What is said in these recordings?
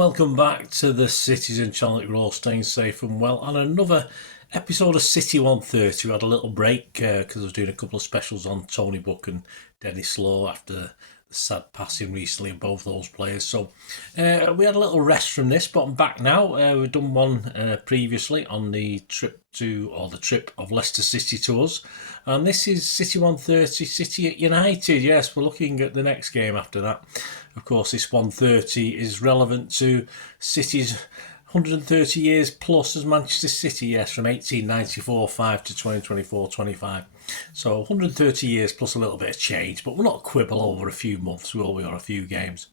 welcome back to the Citizen channel. You're all staying safe and well, and another episode of CITY130. We had a little break because I was doing a couple of specials on Tony Buck and Dennis Law after the sad passing recently of both those players. So we had a little rest from this, but I'm back now. We've done one previously on the trip of Leicester City to us, and this is CITY130 City at United. Yes, we're looking at the next game after that. Of course, this 130 is relevant to City's 130 years plus as Manchester City, yes, from 1894-5 to 2024-25. So 130 years plus a little bit of change, but we're not quibble over a few months, will we, or a few games.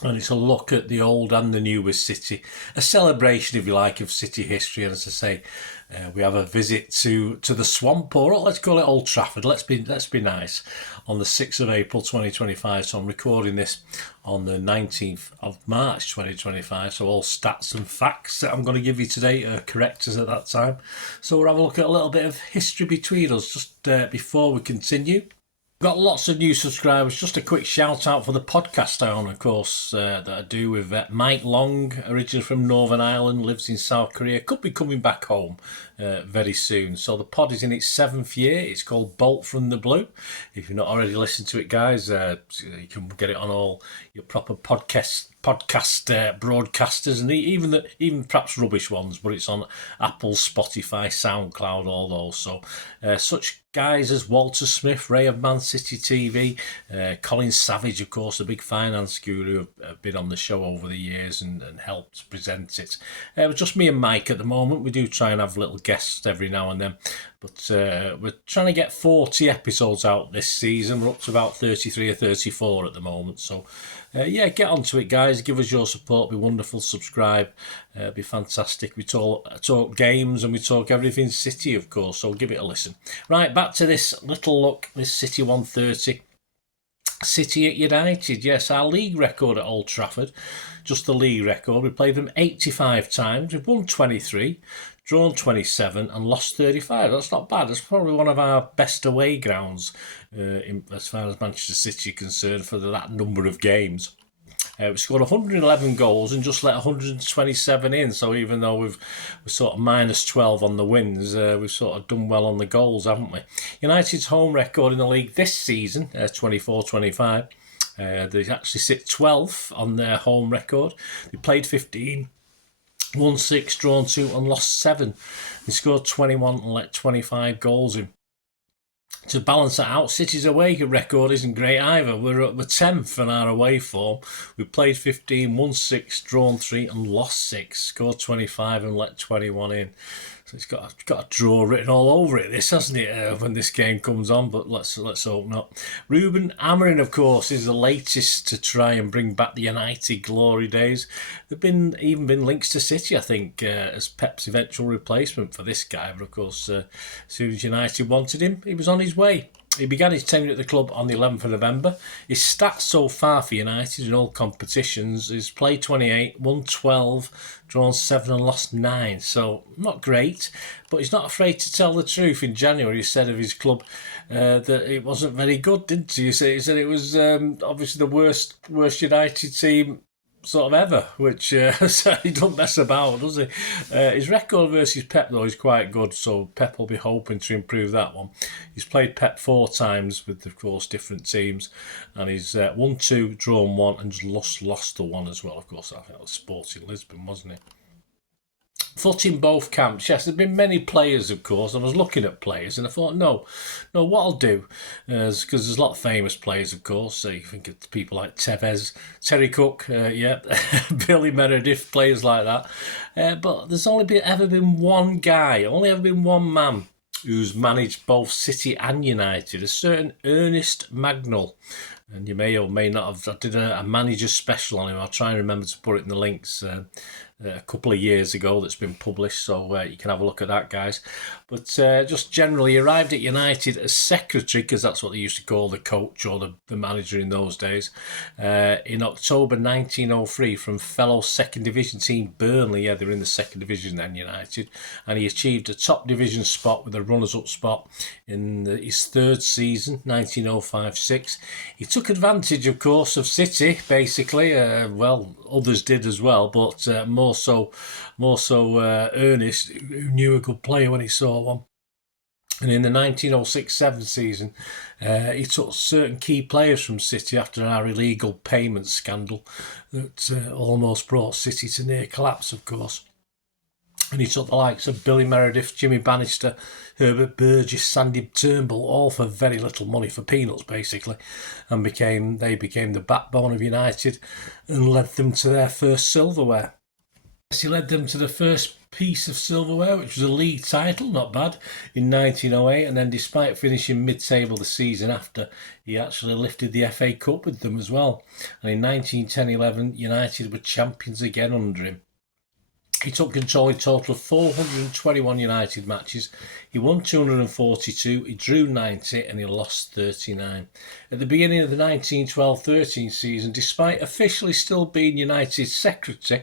And it's a look at the old and the new with City, a celebration, if you like, of City history. And as I say, we have a visit to the Swamp, or let's call it Old Trafford. Let's be nice. On the 6th of April 2025. So I'm recording this on the 19th of March 2025. So all stats and facts that I'm going to give you today are correct as at that time. So we'll have a look at a little bit of history between us just before we continue. Got lots of new subscribers. Just a quick shout out for the podcast I own, of course, that I do with Mike Long, originally from Northern Ireland, lives in South Korea, could be coming back home very soon. So the pod is in its 7th year. It's called Bolt from the Blue. If you've not already listened to it, guys, you can get it on all your proper podcast broadcasters, and even perhaps rubbish ones, but it's on Apple, Spotify, SoundCloud, all those. So such guys as Walter Smith, Ray of Man City TV, Colin Savage, of course, the big finance guru, have been on the show over the years and helped present it. It's just me and Mike at the moment. We do try and have little guests every now and then, but we're trying to get 40 episodes out this season. We're up to about 33 or 34 at the moment. So get onto it, guys. Give us your support. Be wonderful. Subscribe. Be fantastic. We talk games and we talk everything City, of course. So give it a listen. Right, back to this little look. This City 130. City at United. Yes, our league record at Old Trafford. Just the league record. We played them 85 times. We've won 23. Drawn 27 and lost 35. That's not bad. That's probably one of our best away grounds as far as Manchester City are concerned for that number of games. We scored 111 goals and just let 127 in. So even though we're sort of minus 12 on the wins, we've sort of done well on the goals, haven't we? United's home record in the league this season, 24-25. They actually sit 12th on their home record. They played 15. Won 6, drawn 2 and lost 7. They scored 21 and let 25 goals in. To balance that out, City's away record isn't great either. We're 10th in our away form. We played 15, won 6, drawn 3 and lost 6. Scored 25 and let 21 in. So it's got a draw written all over it, this, hasn't it, when this game comes on, but let's hope not. Ruben Amorim, of course, is the latest to try and bring back the United glory days. There have even been links to City, I think, as Pep's eventual replacement for this guy, but of course, as soon as United wanted him, he was on his way. He began his tenure at the club on the 11th of November. His stats so far for United in all competitions is played 28, won 12, drawn 7 and lost 9. So not great, but he's not afraid to tell the truth. In January he said of his club that it wasn't very good, didn't he? He said it was obviously the worst United team sort of ever, which so he don't mess about, does he? His record versus Pep, though, is quite good, so Pep will be hoping to improve that one. He's played Pep 4 times with, of course, different teams, and he's won 2, drawn 1, and just lost the 1 as well. Of course, I think that was Sporting Lisbon, wasn't it? Foot in both camps. Yes, there have been many players, of course. I was looking at players and I thought, no, what I'll do, because there's a lot of famous players, of course. So you think of people like Tevez, Terry Cook, Billy Meredith, players like that. But there's only ever been one guy, only ever been one man who's managed both City and United, a certain Ernest Mangnall. And you may or may not have. I did a manager special on him. I'll try and remember to put it in the links a couple of years ago that's been published, so you can have a look at that, guys. But just generally, he arrived at United as secretary, because that's what they used to call the coach or the manager in those days, in October 1903 from fellow second division team Burnley. Yeah, they were in the second division then, United, and he achieved a top division spot with a runners-up spot in his third season, 1905-06. He took advantage, of course, of City, basically. Well, others did as well, but more so Ernest, who knew a good player when he saw one. And in the 1906-07 season, he took certain key players from City after our illegal payment scandal that almost brought City to near collapse, of course. And he took the likes of Billy Meredith, Jimmy Bannister, Herbert Burgess, Sandy Turnbull, all for very little money, for peanuts basically, and they became the backbone of United and led them to their first silverware. He led them to the first piece of silverware, which was a league title, not bad, in 1908, and then despite finishing mid-table the season after, he actually lifted the FA Cup with them as well. And in 1910-11, United were champions again under him. He took control in a total of 421 United matches. He won 242, he drew 90 and he lost 39. At the beginning of the 1912-13 season, despite officially still being United's secretary,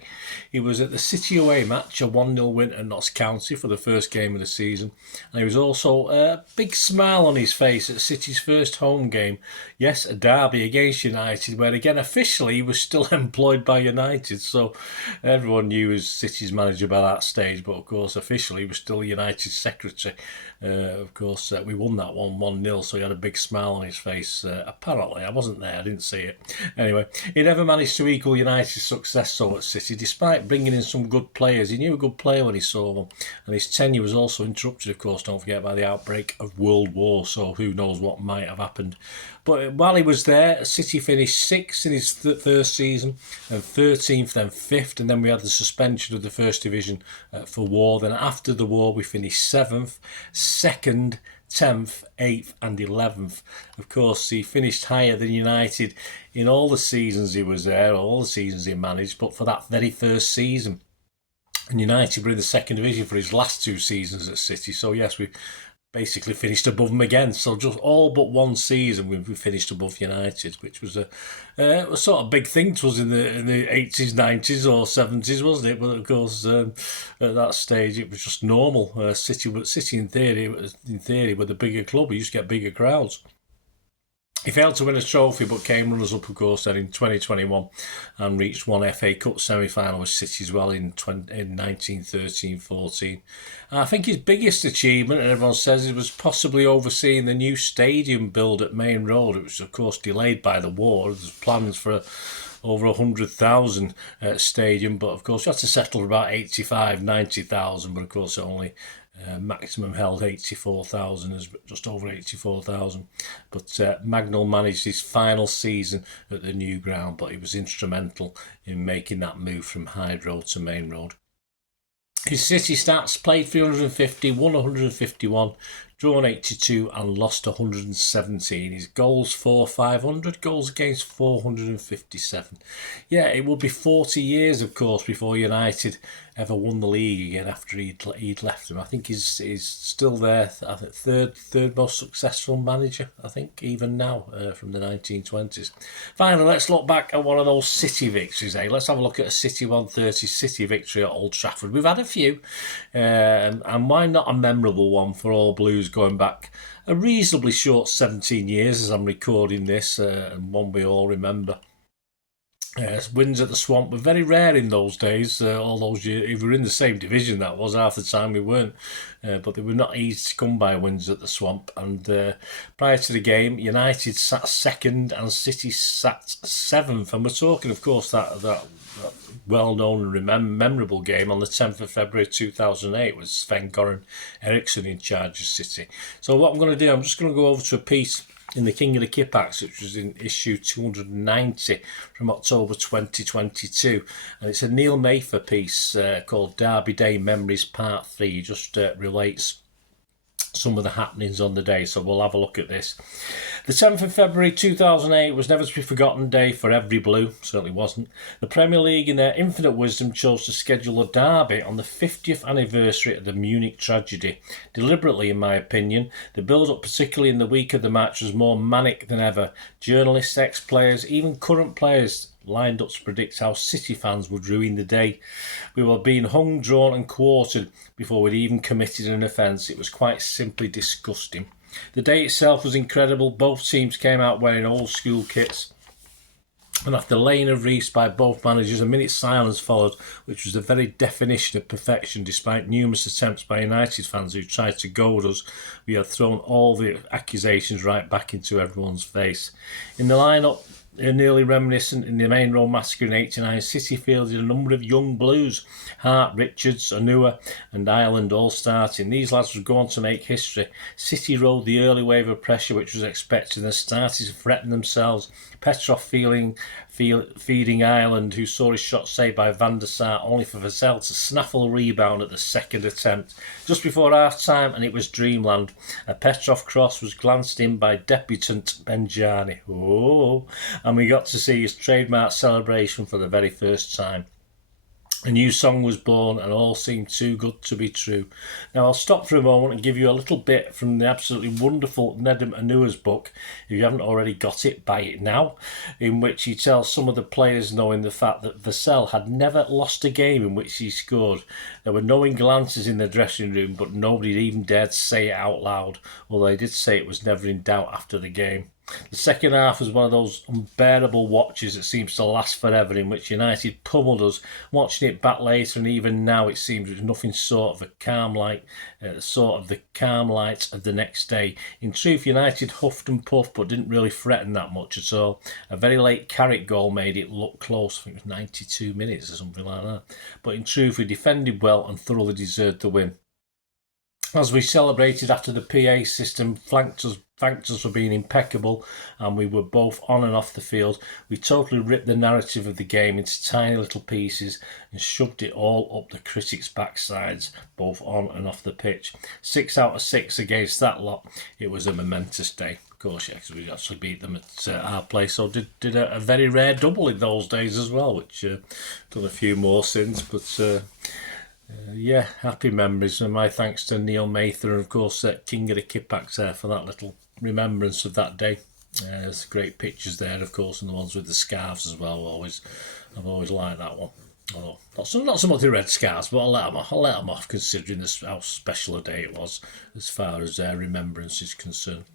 he was at the City away match, a 1-0 win at Notts County for the first game of the season. And he was also a big smile on his face at City's first home game. Yes, a derby against United, where again officially he was still employed by United. So everyone knew he was City's manager by that stage, but of course officially he was still United's secretary. Of course we won that 1-0, so he had a big smile on his face. Apparently I wasn't there, I didn't see it. Anyway, he never managed to equal United's success so at City, despite bringing in some good players. He knew a good player when he saw one, and his tenure was also interrupted, of course, don't forget, by the outbreak of World War, so who knows what might have happened. But while he was there, City finished 6th in his first season, and 13th, then 5th, and then we had the suspension of the First Division for war. Then after the war, we finished 7th, 2nd, 10th, 8th and 11th. Of course, he finished higher than United in all the seasons he was there, all the seasons he managed, but for that very first season. And United were in the second division for his last 2 seasons at City. So yes, we basically finished above them again. So just all but one season we finished above United, which was a sort of big thing to us in the 80s, 90s or 70s, wasn't it? But of course, at that stage it was just normal. City in theory were the bigger club. We used to get bigger crowds. He failed to win a trophy, but came runners-up, of course, then in 2021 and reached one FA Cup semi-final with City as well in 1913-14. I think his biggest achievement, and everyone says, it was possibly overseeing the new stadium build at Main Road. It was, of course, delayed by the war. There's plans for over 100,000 stadium, but of course you had to settle for about 85, 90,000, but of course it only maximum held 84,000, as just over 84,000. But Mangnall managed his final season at the new ground, but he was instrumental in making that move from Hyde Road to Main Road. His City stats: played 350, won 151, drawn 82 and lost 117. His goals 500, goals against 457. Yeah, it would be 40 years, of course, before United ever won the league again after he'd left them. I think he's still there. I think third most successful manager, I think, even now, from the 1920s. Finally, let's look back at one of those City victories. Let's have a look at a CITY130 City victory at Old Trafford. We've had a few, and why not a memorable one for all Blues going back a reasonably short 17 years as I'm recording this, and one we all remember. Wins at the Swamp were very rare in those days, all those years. If we were in the same division, that was half the time we weren't, but they were not easy to come by, wins at the Swamp. And prior to the game, United sat 2nd and City sat 7th, and we're talking, of course, that well-known and memorable game on the 10th of February 2008 with Sven-Göran Eriksson in charge of City. So what I'm going to do, I'm just going to go over to a piece in the King of the Kippax, which was in issue 290 from October 2022. And it's a Neil Mayfair piece called Derby Day Memories Part 3. He just relates some of the happenings on the day, so we'll have a look at this. The 7th of February 2008 was never to be forgotten day for every Blue, certainly wasn't. The Premier League in their infinite wisdom chose to schedule a derby on the 50th anniversary of the Munich tragedy. Deliberately, in my opinion, the build-up, particularly in the week of the match, was more manic than ever. Journalists, ex-players, even current players lined up to predict how City fans would ruin the day. We were being hung, drawn and quartered before we'd even committed an offence. It was quite simply disgusting. The day itself was incredible. Both teams came out wearing old school kits, and after laying of wreaths by both managers, a minute's silence followed, which was the very definition of perfection. Despite numerous attempts by United fans who tried to goad us, we had thrown all the accusations right back into everyone's face. In the lineup, nearly reminiscent in the main road massacre in '89, City fielded a number of young Blues, Hart, Richards, Onua and Ireland all starting. These lads would go on to make history. City rode the early wave of pressure which was expected and started to threaten themselves. Petrov feeding Ireland, who saw his shot saved by Van der Sar, only for Vassell to snaffle a rebound at the second attempt. Just before half-time, and it was dreamland. A Petrov cross was glanced in by debutant Benjani. And we got to see his trademark celebration for the very first time. A new song was born and all seemed too good to be true. Now I'll stop for a moment and give you a little bit from the absolutely wonderful Nedum Onua's book. If you haven't already got it, buy it now, in which he tells some of the players knowing the fact that Vassell had never lost a game in which he scored. There were knowing glances in the dressing room, but nobody even dared say it out loud, although they did say it was never in doubt after the game. The second half was one of those unbearable watches that seems to last forever, in which United pummeled us. Watching it back later, and even now, it seems it was nothing sort of the calm light of the next day. In truth, United huffed and puffed, but didn't really threaten that much at all. A very late Carrick goal made it look close. I think it was 92 minutes or something like that. But in truth, we defended well and thoroughly deserved the win. As we celebrated after the PA system thanked us for being impeccable, and we were both on and off the field, we totally ripped the narrative of the game into tiny little pieces and shoved it all up the critics' backsides, both on and off the pitch. 6 out of 6 against that lot. It was a momentous day. Of course, yeah, because we actually beat them at our place, so did a very rare double in those days as well, which done a few more since, but yeah, happy memories, and my thanks to Neil Mather and of course King of the Kippax there for that little remembrance of that day. There's great pictures there, of course, and the ones with the scarves as well. I've always liked that one. Oh, not so much the red scarves, but I'll let them off considering how special a day it was as far as remembrance is concerned.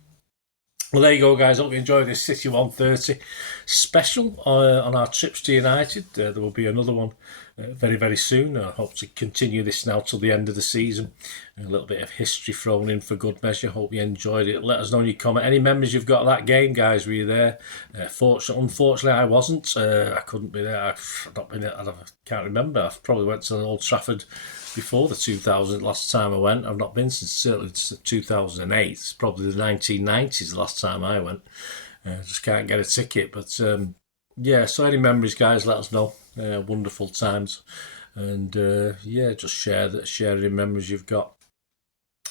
Well, there you go, guys. Hope you enjoyed this CITY130 special on our trips to United. There will be another one very, very soon. I hope to continue this now till the end of the season. A little bit of history thrown in for good measure. Hope you enjoyed it. Let us know in your comment. Any memories you've got of that game, guys? Were you there? Unfortunately, I wasn't. I couldn't be there. I've not been there. I can't remember. I probably went to Old Trafford before the 2000 last time I went. I've not been since certainly 2008. It's probably the 1990s the last time I went. Just can't get a ticket. But yeah, so any memories, guys, let us know. Wonderful times. And yeah, just share any memories you've got.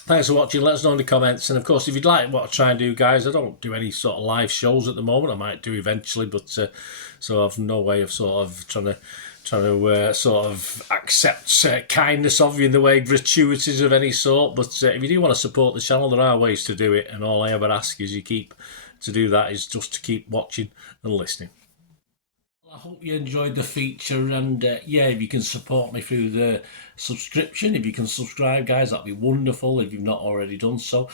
Thanks for watching. Let us know in the comments. And of course, if you'd like what I try and do, guys, I don't do any sort of live shows at the moment. I might do eventually, but so I've no way of sort of trying to sort of accept kindness of you in the way gratuities of any sort. But if you do want to support the channel, there are ways to do it. And all I ever ask is just to keep watching and listening. I hope you enjoyed the feature, and yeah, if you can support me through the subscription, if you can subscribe, guys, that'd be wonderful if you've not already done so.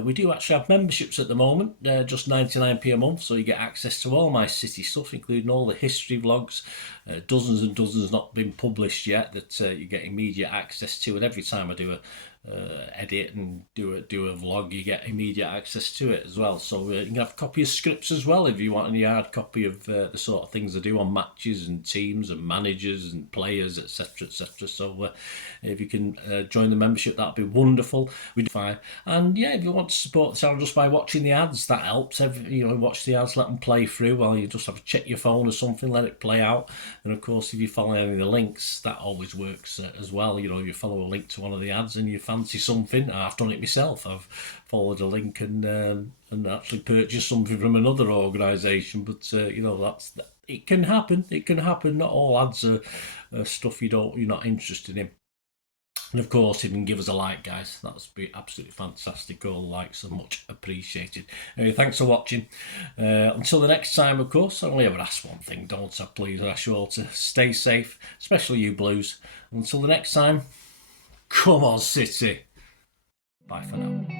We do actually have memberships at the moment, just 99p a month, so you get access to all my City stuff, including all the history vlogs, dozens and dozens not been published yet that you get immediate access to, and every time I do a edit and do a vlog, you get immediate access to it as well. So you can have a copy of scripts as well if you want any hard copy of the sort of things I do on matches and teams and managers and players, etc, etc. So if you can join the membership, that'd be wonderful. We'd fine. And yeah, if you want to support the channel just by watching the ads, that helps. Watch the ads, let them play through while you just have to check your phone or something, let it play out. And of course, if you follow any of the links, that always works as well. You know, you follow a link to one of the ads and you fancy something. I've done it myself. I've followed a link and actually purchased something from another organisation. But you know, it can happen. It can happen. Not all ads are stuff you're not interested in. And of course, you can give us a like, guys. That would be absolutely fantastic. All the likes are much appreciated. Anyway, thanks for watching. Until the next time, of course, I only ever ask one thing, don't I? Please, I ask you all to stay safe, especially you Blues. Until the next time, come on, City. Bye for now.